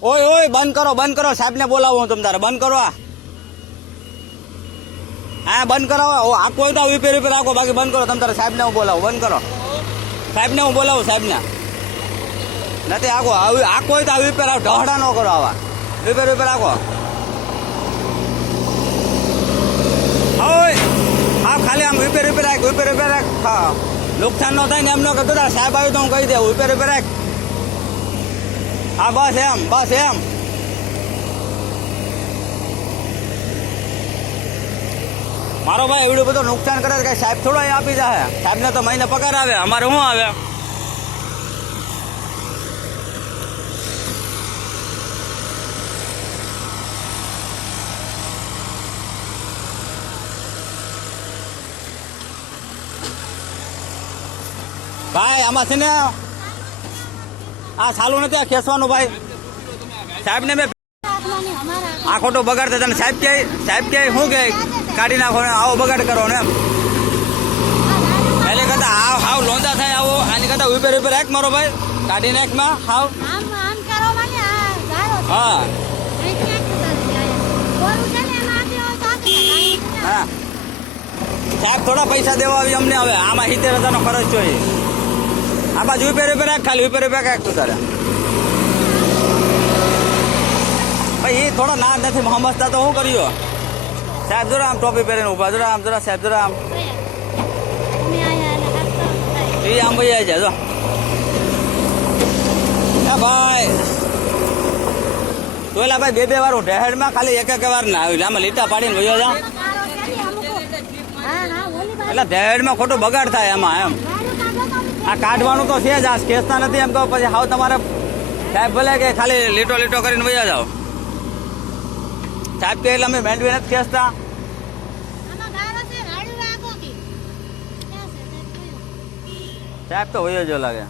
ઓય ઓય બંધ કરો સાહેબને બોલાવો હું તમ તારે બંધ કરો હા બંધ કરાવો આખો હોય તો રિપેર રાખો બાકી બંધ કરો તમ તારે સાહેબને હું બોલાવું બંધ કરો સાહેબને હું બોલાવું સાહેબને નથી આખો આખો હોય તો રિપેર આવો ઢહડા ન કરો આવા રિપેર રાખો ઓય હા ખાલી આમ રિપેર રાખ હા નુકસાન ન થાય ને એમ ન કરતો સાહેબ આવ્યું તો હું કહી દઉં રિપેર રાખ હા બસ એમ મારો ભાઈ એવડું બધું નુકસાન કરે કે સાહેબ થોડો આપી જાય સાહેબને તો મહિને પગાર આવે અમારે શું આવે ભાઈ આમાં છે ને આ સાલું નથી આ ખેંચવાનું ભાઈ સાહેબને મેં આ ખોટો બગાડ તને સાહેબ કે શું કે કાઢી નાખો ને આવો બગાડ કરો ને એમ એટલે કરતા હાવ લોંદા થાય આવો આની કરતા રિપેર રાખ મારો ભાઈ કાઢી નાખમાં હાવ હા હા સાહેબ થોડા પૈસા દેવા આવી અમને હવે આમાં 70,000 ખર્ચ જોઈએ આ બાજુ રિપેર રાખ ખાલી રિપેર રાખ તું તારે ભાઈ એ થોડા ના નથી સમજતા તો શું કર્યો સાહેબ જરા આમ ટોપી પહેરીને ઉભા જરા આમ સાહેબ જરા આમ એ આમ ભાઈ આવી જાય જો ભાઈ તોયલા ભાઈ બે વાર ઢેહેડમાં ખાલી એક વાર ના આવી આમાં લીટા પાડીને વયો જા એટલે ઢેહેડમાં ખોટું બગાડ થાય એમાં એમ આ કાઢવાનું તો છે જ આ ખેંચતા નથી એમ કહો પછી હાવ તમારે સાહેબ ભલે કે ખાલી લીટો કરીને વયા જાઓ સાહેબ કે એટલે અમે મેંડવી નથી ખેંચતા સાહેબ તો વયો જો લાગે